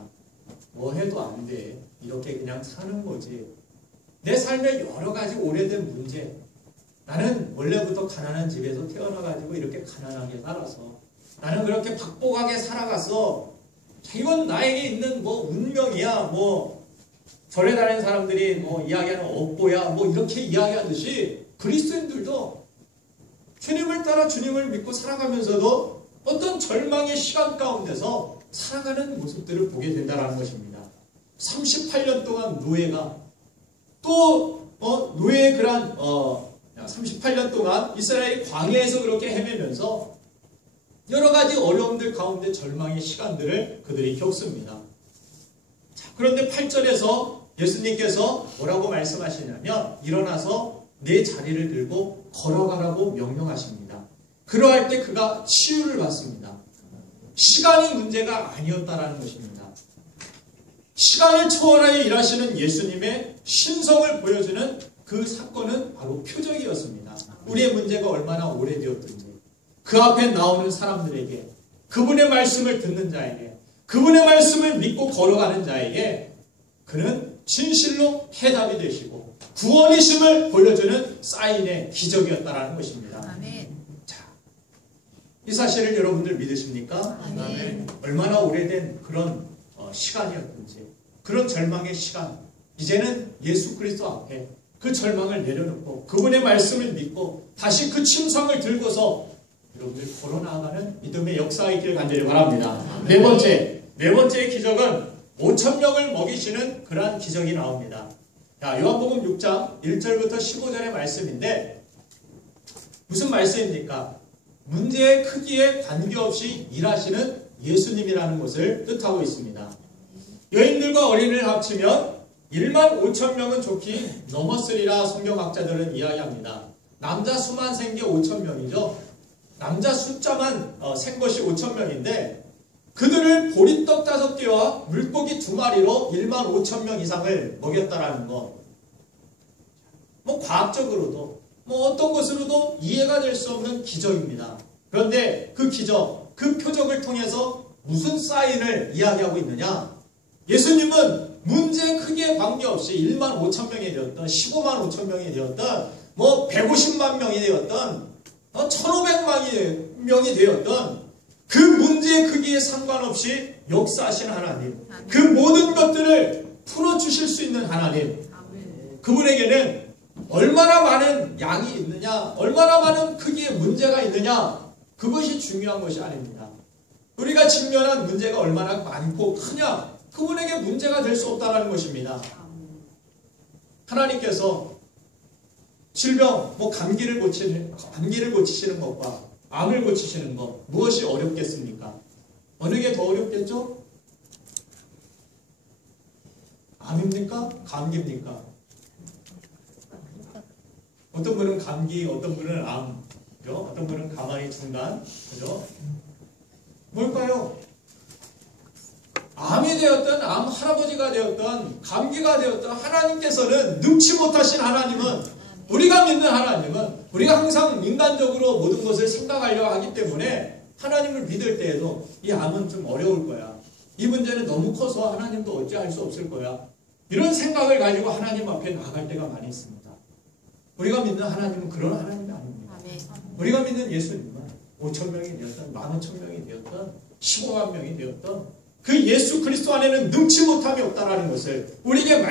뭐 해도 안 돼. 이렇게 그냥 사는 거지. 내 삶에 여러 가지 오래된 문제. 나는 원래부터 가난한 집에서 태어나가지고 이렇게 가난하게 살아서 나는 그렇게 박복하게 살아가서 이건 나에게 있는 뭐 운명이야. 뭐 절에 다니는 사람들이 뭐 이야기하는 업보야. 뭐 이렇게 이야기하듯이 그리스도인들도 주님을 따라 주님을 믿고 살아가면서도 어떤 절망의 시간 가운데서 살아가는 모습들을 보게 된다는 것입니다. 38년 동안 노예가 또 노예의 그런 38년 동안 이스라엘이 광야에서 그렇게 헤매면서 여러 가지 어려움들 가운데 절망의 시간들을 그들이 겪습니다. 자, 그런데 8절에서 예수님께서 뭐라고 말씀하시냐면 일어나서 내 자리를 들고 걸어가라고 명령하십니다. 그러할 때 그가 치유를 받습니다. 시간이 문제가 아니었다라는 것입니다. 시간을 초월하여 일하시는 예수님의 신성을 보여주는 그 사건은 바로 표적이었습니다. 우리의 문제가 얼마나 오래되었든지 그 앞에 나오는 사람들에게 그분의 말씀을 듣는 자에게 그분의 말씀을 믿고 걸어가는 자에게 그는 진실로 해답이 되시고 구원이심을 보여주는 사인의 기적이었다라는 것입니다. 아멘. 자, 이 사실을 여러분들 믿으십니까? 아멘. 얼마나 오래된 그런 시간이었든지 그런 절망의 시간 이제는 예수 그리스도 앞에 그 절망을 내려놓고 그분의 말씀을 믿고 다시 그 침상을 들고서 여러분들 걸어나가는 믿음의 역사가 있기를 간절히 바랍니다. 네 번째 기적은 5,000명을 먹이시는 그러한 기적이 나옵니다. 자, 요한복음 6장 1절부터 15절의 말씀인데 무슨 말씀입니까? 문제의 크기에 관계없이 일하시는 예수님이라는 것을 뜻하고 있습니다. 여인들과 어린이를 합치면 15,000명은 좋게 넘었으리라 성경학자들은 이야기합니다. 남자 수만 생 게 5,000명이죠. 남자 숫자만 생 것이 5,000명인데 그들을 보리떡 5개와 물고기 2마리로 15,000명 이상을 먹였다라는 것. 뭐 과학적으로도 뭐 어떤 것으로도 이해가 될 수 없는 기적입니다. 그런데 그 기적, 그 표적을 통해서 무슨 사인을 이야기하고 있느냐? 예수님은 문제의 크기에 관계없이 15,000명이 되었던 15만 5천 명이 되었던 뭐 150만 명이 되었던 1,500만 명이 되었던 그 문제의 크기에 상관없이 역사하시는 하나님, 그 모든 것들을 풀어주실 수 있는 하나님, 그분에게는 얼마나 많은 양이 있느냐, 얼마나 많은 크기의 문제가 있느냐, 그것이 중요한 것이 아닙니다. 우리가 직면한 문제가 얼마나 많고 크냐, 그분에게 문제가 될 수 없다는 것입니다. 하나님께서 질병, 감기를 고치시는 것과 암을 고치시는 것, 무엇이 어렵겠습니까? 어느 게 더 어렵겠죠? 암입니까? 감기입니까? 어떤 분은 감기, 어떤 분은 암, 그죠? 어떤 분은 가만히 중단, 그죠? 뭘까요? 암이 되었던, 암 할아버지가 되었던, 감기가 되었던 하나님께서는 능치 못하신 하나님은, 우리가 믿는 하나님은, 우리가 항상 인간적으로 모든 것을 생각하려고 하기 때문에 하나님을 믿을 때에도 이 암은 좀 어려울 거야. 이 문제는 너무 커서 하나님도 어찌할 수 없을 거야. 이런 생각을 가지고 하나님 앞에 나아갈 때가 많이 있습니다. 우리가 믿는 하나님은 그런 하나님이 아닙니다. 우리가 믿는 예수님은 5,000명이 되었던, 15,000명이 되었던, 15만 명이 되었던 그 예수 그리스도 안에는 능치 못함이 없다라는 것을 우리에게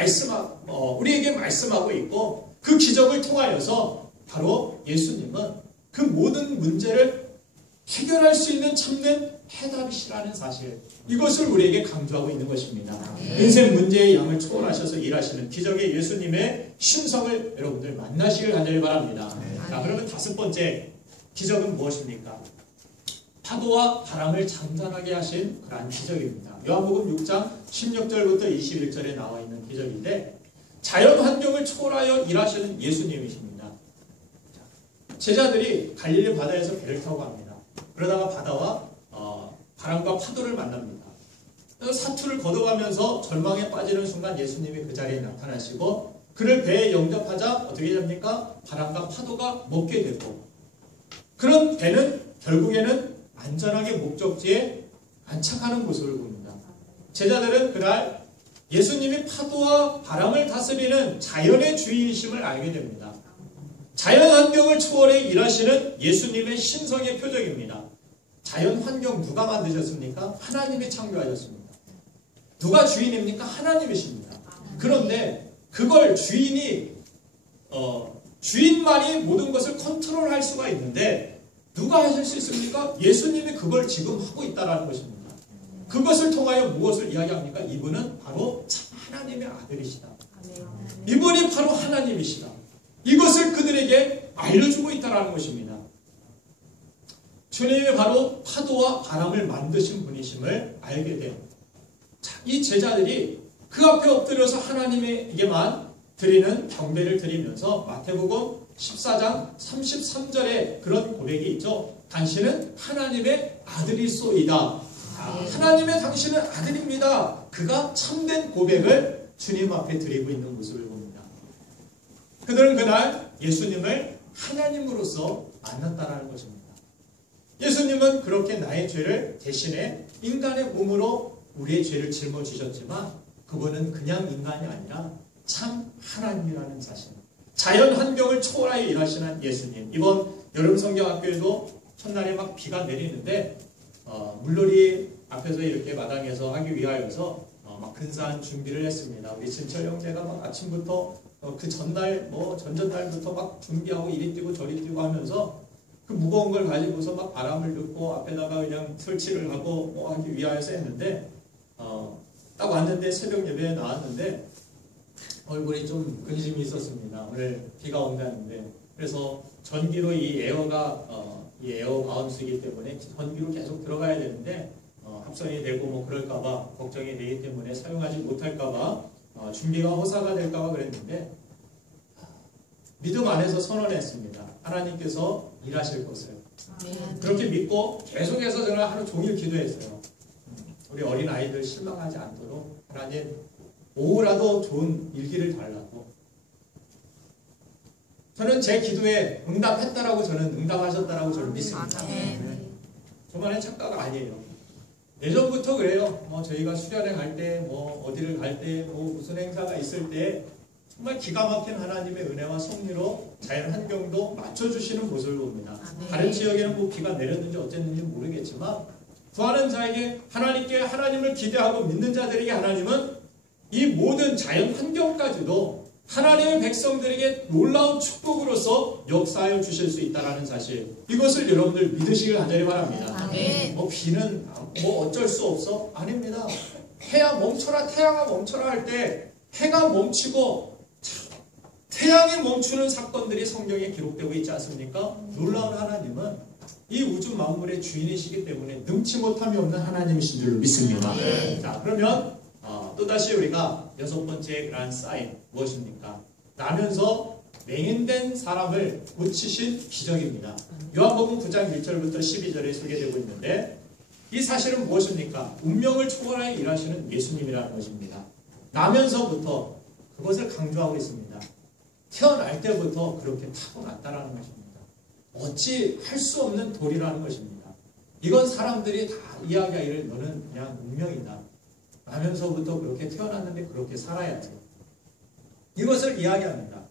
말씀하고 있고, 그 기적을 통하여서 바로 예수님은 그 모든 문제를 해결할 수 있는 참된 해답이시라는 사실, 이것을 우리에게 강조하고 있는 것입니다. 인생 문제의 양을 초월하셔서 일하시는 기적의 예수님의 신성을 여러분들 만나시길 간절히 바랍니다. 자, 그러면 5번째 기적은 무엇입니까? 파도와 바람을 잠잠하게 하신 그러한 기적입니다. 요한복음 6장 16절부터 21절에 나와 있는 기적인데, 자연 환경을 초월하여 일하시는 예수님이십니다. 제자들이 갈릴리 바다에서 배를 타고 갑니다. 그러다가 바다와 바람과 파도를 만납니다. 사투를 걷어가면서 절망에 빠지는 순간 예수님이 그 자리에 나타나시고, 그를 배에 영접하자 어떻게 됩니까? 바람과 파도가 멎게 되고, 그런 배는 결국에는 안전하게 목적지에 안착하는 모습을 봅니다. 제자들은 그날 예수님이 파도와 바람을 다스리는 자연의 주인이심을 알게 됩니다. 자연 환경을 초월해 일하시는 예수님의 신성의 표적입니다. 자연 환경 누가 만드셨습니까? 하나님이 창조하셨습니다. 누가 주인입니까? 하나님이십니다. 그런데 그걸 주인만이 모든 것을 컨트롤할 수가 있는데, 누가 하실 수 있습니까? 예수님이 그걸 지금 하고 있다는 것입니다. 그것을 통하여 무엇을 이야기합니까? 이분은 바로 참 하나님의 아들이시다. 이분이 바로 하나님이시다. 이것을 그들에게 알려주고 있다는 것입니다. 주님이 바로 파도와 바람을 만드신 분이심을 알게 된 이 제자들이 그 앞에 엎드려서 하나님에게만 드리는 경배를 드리면서 마태복음 14장 33절에 그런 고백이 있죠. 당신은 하나님의 아들이소이다. 하나님의 당신은 아들입니다. 그가 참된 고백을 주님 앞에 드리고 있는 모습을 봅니다. 그들은 그날 예수님을 하나님으로서 만났다는 것입니다. 예수님은 그렇게 나의 죄를 대신에 인간의 몸으로 우리의 죄를 짊어지셨지만, 그분은 그냥 인간이 아니라 참 하나님이라는 사실, 자연 환경을 초월하여 일하시는 예수님. 이번 여름 성경학교에도 첫날에 막 비가 내리는데 물놀이 앞에서 이렇게 마당에서 하기 위하여서 막 근사한 준비를 했습니다. 우리 진철 형제가 막 아침부터 그 전날 전전날부터 막 준비하고 이리 뛰고 저리 뛰고 하면서 그 무거운 걸 가지고서 막 바람을 넣고 앞에다가 그냥 설치를 하고 하기 위하여서 했는데, 딱 왔는데 새벽 예배에 나왔는데 얼굴이 좀 근심이 있었습니다. 오늘 비가 온다는데. 그래서 전기로 이 에어 마운스이기 때문에 전기로 계속 들어가야 되는데 합선이 되고 그럴까봐 걱정이 되기 때문에 사용하지 못할까봐 준비가 허사가 될까봐 그랬는데, 믿음 안에서 선언했습니다. 하나님께서 일하실 것을. 그렇게 믿고 계속해서 저는 하루 종일 기도했어요. 우리 어린 아이들 실망하지 않도록 하나님 오후라도 좋은 일기를 달라고. 저는 제 기도에 응답했다라고, 저는 응답하셨다라고 저는 믿습니다. 저만의 착각 아니에요. 예전부터 그래요. 저희가 수련회 갈 때, 어디를 갈 때, 무슨 행사가 있을 때 정말 기가 막힌 하나님의 은혜와 섭리로 자연 환경도 맞춰주시는 모습을 봅니다. 다른 지역에는 비가 내렸는지 어쨌는지 모르겠지만, 구하는 자에게 하나님을 기대하고 믿는 자들에게 하나님은 이 모든 자연 환경까지도 하나님의 백성들에게 놀라운 축복으로서 역사하여 주실 수 있다는 사실, 이것을 여러분들 믿으시길 간절히 바랍니다. 비는 어쩔 수 없어? 아닙니다. 해야 멈춰라, 태양아 멈춰라 할 때 해가 멈추고 태양이 멈추는 사건들이 성경에 기록되고 있지 않습니까? 놀라운 하나님은 이 우주 만물의 주인이시기 때문에 능치 못함이 없는 하나님이신 줄 믿습니다. 자, 그러면 또다시 우리가 6번째 그런 사인 무엇입니까? 나면서 맹인된 사람을 고치신 기적입니다. 요한복음 9장 1절부터 12절에 소개되고 있는데 이 사실은 무엇입니까? 운명을 초월하여 일하시는 예수님이라는 것입니다. 나면서부터 그것을 강조하고 있습니다. 태어날 때부터 그렇게 타고났다라는 것입니다. 어찌 할 수 없는 도리라는 것입니다. 이건 사람들이 다 이야기하기를 너는 그냥 운명이다. 나면서부터 그렇게 태어났는데 그렇게 살아야 돼. 이것을 이야기합니다.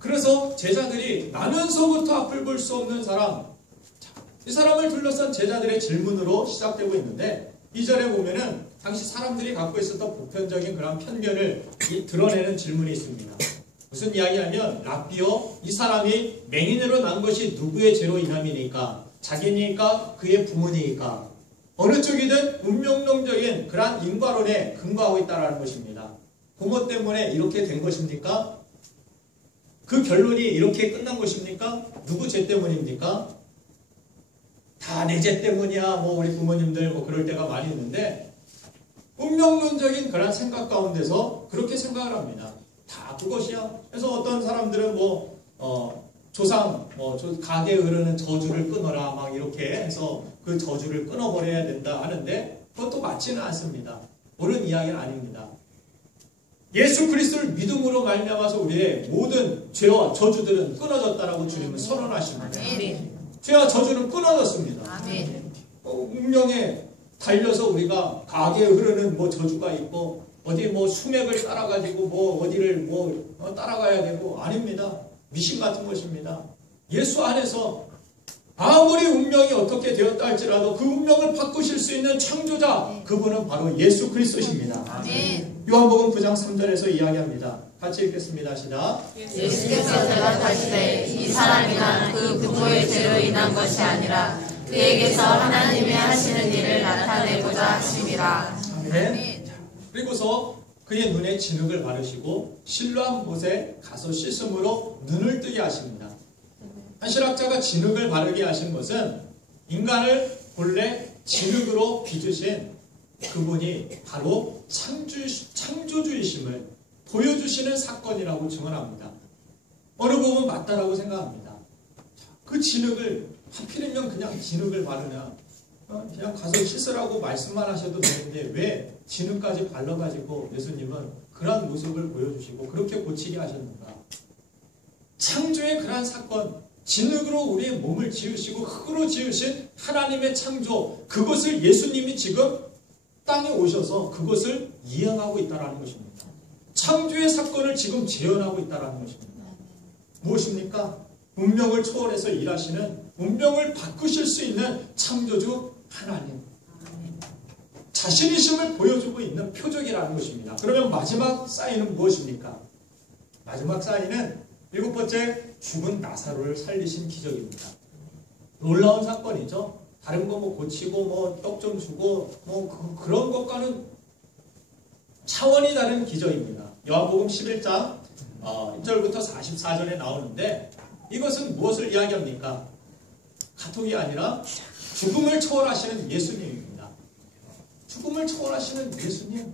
그래서 제자들이 나면서부터 앞을 볼 수 없는 사람, 이 사람을 둘러싼 제자들의 질문으로 시작되고 있는데 2절에 보면은 당시 사람들이 갖고 있었던 보편적인 그런 편견을 드러내는 질문이 있습니다. 무슨 이야기하면 랍비여, 이 사람이 맹인으로 난 것이 누구의 죄로 인함이니까? 자기니까? 그의 부모니까? 어느 쪽이든 운명론적인 그러한 인과론에 근거하고 있다는 것입니다. 부모 때문에 이렇게 된 것입니까? 그 결론이 이렇게 끝난 것입니까? 누구 죄 때문입니까? 다 내 죄 때문이야. 뭐 우리 부모님들 뭐 그럴 때가 많이 있는데 운명론적인 그런 생각 가운데서 그렇게 생각을 합니다. 다 그것이야. 그래서 어떤 사람들은 조상 가게에 흐르는 저주를 끊어라 막 이렇게 해서 그 저주를 끊어버려야 된다 하는데 그것도 맞지는 않습니다. 옳은 이야기는 아닙니다. 예수 그리스도를 믿음으로 말미암아서 우리의 모든 죄와 저주들은 끊어졌다라고 주님은 선언하십니다. 죄와 저주는 끊어졌습니다. 운명에 달려서 우리가 가게에 흐르는 저주가 있고 어디 수맥을 따라가지고 어디를 따라가야 되고 아닙니다. 미신 같은 것입니다. 예수 안에서 아무리 운명이 어떻게 되었다 할지라도 그 운명을 바꾸실 수 있는 창조자, 그분은 바로 예수 그리스도십니다. 요한복음 9장 3절에서 이야기합니다. 같이 읽겠습니다. 시작. 예수께서 대답하시되 이 사람이나 그 부모의 죄로 인한 것이 아니라 그에게서 하나님이 하시는 일을 나타내고자 하심이라. 아멘. 그리고서 그의 눈에 진흙을 바르시고 실로암 못에 가서 씻음으로 눈을 뜨게 하십니다. 한 신학자가 진흙을 바르게 하신 것은 인간을 본래 진흙으로 빚으신 그분이 바로 창조주이심을 보여주시는 사건이라고 증언합니다. 어느 부분 맞다라고 생각합니다. 그 진흙을 하필이면 그냥 진흙을 바르냐, 그냥 가서 씻으라고 말씀만 하셔도 되는데 왜 진흙까지 발라가지고 예수님은 그러한 모습을 보여주시고 그렇게 고치게 하셨는가? 창조의 그러한 사건, 진흙으로 우리의 몸을 지으시고 흙으로 지으신 하나님의 창조, 그것을 예수님이 지금 땅에 오셔서 그것을 이행하고 있다는 것입니다. 창조의 사건을 지금 재현하고 있다는 것입니다. 무엇입니까? 운명을 초월해서 일하시는, 운명을 바꾸실 수 있는 창조주 하나님, 자신이심을 보여주고 있는 표적이라는 것입니다. 그러면 마지막 사인은 무엇입니까? 마지막 사인은 7번째, 죽은 나사로를 살리신 기적입니다. 놀라운 사건이죠. 다른 거 고치고 떡 좀 주고 그런 것과는 차원이 다른 기적입니다. 요한복음 11장 1절부터 44절에 나오는데 이것은 무엇을 이야기합니까? 카톡이 아니라 죽음을 초월하시는 예수님입니다. 죽음을 초월하시는 예수님,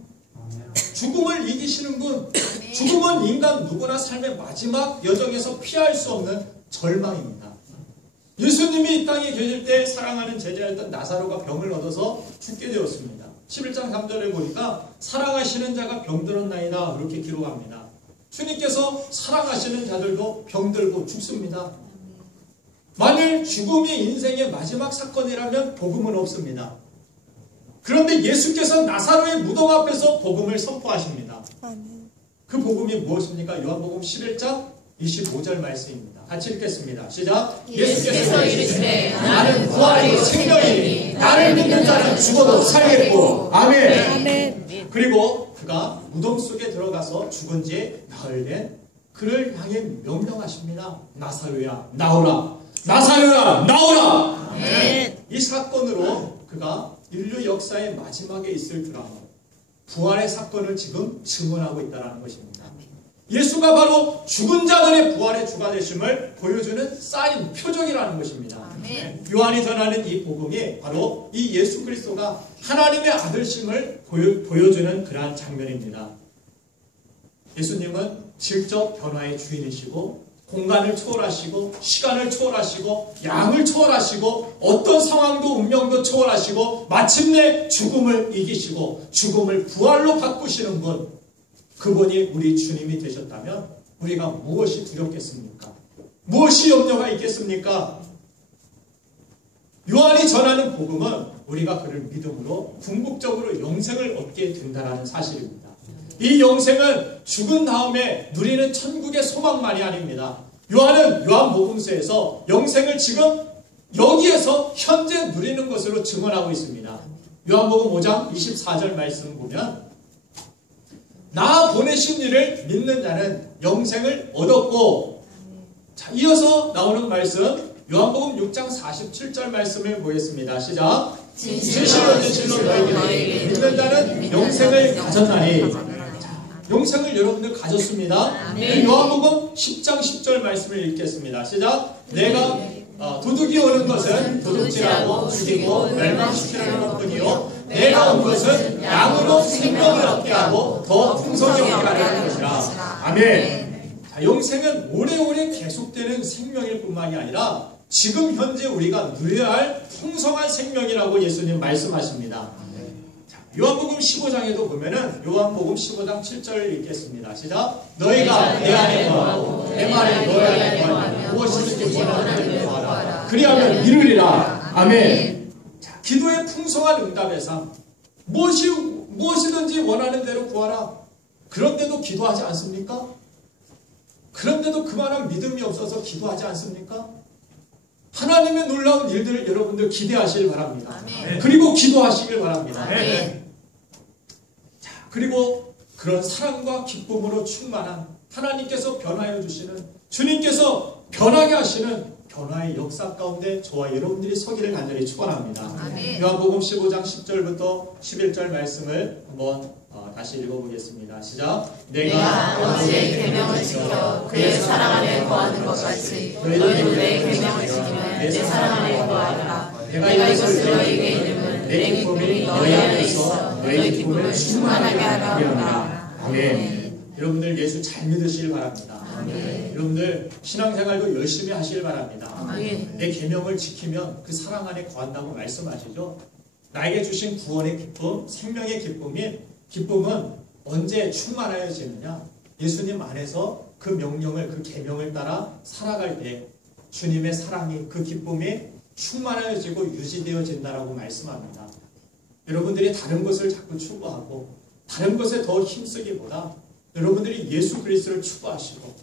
죽음을 이기시는 분. 죽음은 인간 누구나 삶의 마지막 여정에서 피할 수 없는 절망입니다. 예수님이 이 땅에 계실 때 사랑하는 제자였던 나사로가 병을 얻어서 죽게 되었습니다. 11장 3절에 보니까 사랑하시는 자가 병들었나이다 그렇게 기록합니다. 주님께서 사랑하시는 자들도 병들고 죽습니다. 만일 죽음이 인생의 마지막 사건이라면 복음은 없습니다. 그런데 예수께서 나사로의 무덤 앞에서 복음을 선포하십니다. 그 복음이 무엇입니까? 요한복음 11장 25절 말씀입니다. 같이 읽겠습니다. 시작. 예수께서 이르시되 나는 부활이요 생명이니 나를 믿는 자는 죽어도 살겠고. 아멘. 그리고 그가 무덤 속에 들어가서 죽은 지 나흘 된 그를 향해 명령하십니다. 나사로야 나오라. 나사로야 나오라. 아멘. 이 사건으로 그가 인류 역사의 마지막에 있을 드라마, 부활의 사건을 지금 증언하고 있다는 것입니다. 예수가 바로 죽은 자들의 부활의 주가 되심을 보여주는 사인, 표적이라는 것입니다. 요한이 전하는 이 복음이 바로 이 예수 그리스도가 하나님의 아들심을 보여주는 그러한 장면입니다. 예수님은 질적 변화의 주인이시고 공간을 초월하시고 시간을 초월하시고 양을 초월하시고 어떤 상황도 운명도 초월하시고 마침내 죽음을 이기시고 죽음을 부활로 바꾸시는 분, 그분이 우리 주님이 되셨다면 우리가 무엇이 두렵겠습니까? 무엇이 염려가 있겠습니까? 요한이 전하는 복음은 우리가 그를 믿음으로 궁극적으로 영생을 얻게 된다는 사실입니다. 이 영생은 죽은 다음에 누리는 천국의 소망만이 아닙니다. 요한은 요한복음서에서 영생을 지금 여기에서 현재 누리는 것으로 증언하고 있습니다. 요한복음 5장 24절 말씀 보면 나 보내신 이를 믿는 자는 영생을 얻었고, 자, 이어서 나오는 말씀 요한복음 6장 47절 말씀을 보겠습니다. 시작. 진실로 진실로 너희에게 믿는 자는 영생을 가졌나니. 영생을 여러분들 가졌습니다. 요한복음 10장 10절 말씀을 읽겠습니다. 시작. 내가 도둑이 오는 것은 도둑질하고 죽이고 멸망시키려는 것뿐이요 내가 온 것은 양으로 생명을 얻게 하고 더 풍성히 얻게 하려는 것이라. 아멘. 자, 영생은 오래오래 계속되는 생명일 뿐만이 아니라 지금 현재 우리가 누려야 할 풍성한 생명이라고 예수님 말씀하십니다. 요한복음 15장에도 보면은 요한복음 15장 7절 읽겠습니다. 시작. 너희가 내 안에 거하고 내 말이 너희 안에 거하면 무엇이든지 원하는 대로 구하라. 그리하면 이루리라. 아멘. 자, 기도의 풍성한 응답의 삶. 무엇이든지 원하는 대로 구하라. 그런데도 기도하지 않습니까? 그런데도 그만한 믿음이 없어서 기도하지 않습니까? 하나님의 놀라운 일들을 여러분들 기대하시길 바랍니다. 아멘. 그리고 기도하시길 바랍니다. 아멘. 자, 그리고 그런 사랑과 기쁨으로 충만한 하나님께서 변화해 주시는, 주님께서 변하게 하시는 변화의 역사 가운데 저와 여러분들이 서기를 간절히 축원합니다. 요한복음 15장 10절부터 11절 말씀을 한번 다시 읽어보겠습니다. 시작. 내가 아버지의 계명을 지켜 그의 사랑 안에 거하는 것 같이 너희도 내 계명을 지키면 내 사랑 안에 거하리라. 내가 이것을 너희에게 이름은 내 기쁨이 너희 안에 있어 너희 기쁨을 충만하게 하려 함이라. 아멘. 여러분들 예수 잘 믿으시길 바랍니다. 아멘. 여러분들 신앙생활도 열심히 하시길 바랍니다. 아멘. 내 계명을 지키면 그 사랑 안에 거한다고 말씀하시죠. 나에게 주신 구원의 기쁨, 생명의 기쁨은 언제 충만하여지느냐? 예수님 안에서 그 명령을, 그 계명을 따라 살아갈 때 주님의 사랑이, 그 기쁨이 충만하여지고 유지되어진다라고 말씀합니다. 여러분들이 다른 것을 자꾸 추구하고 다른 것에 더 힘쓰기보다 여러분들이 예수 그리스도를 추구하시고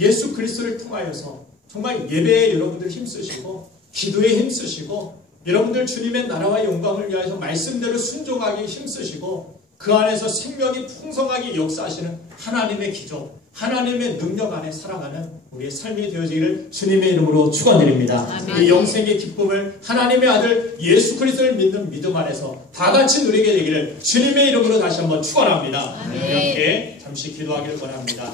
예수 그리스도를 통하여서 정말 예배에 여러분들 힘쓰시고 기도에 힘쓰시고 여러분들 주님의 나라와 영광을 위하여서 말씀대로 순종하기 힘쓰시고 그 안에서 생명이 풍성하게 역사하시는 하나님의 기적, 하나님의 능력 안에 살아가는 우리의 삶이 되어지기를 주님의 이름으로 축원드립니다. 이 영생의 기쁨을 하나님의 아들 예수 그리스도를 믿는 믿음 안에서 다 같이 누리게 되기를 주님의 이름으로 다시 한번 축원합니다. 이렇게 잠시 기도하기를 원합니다.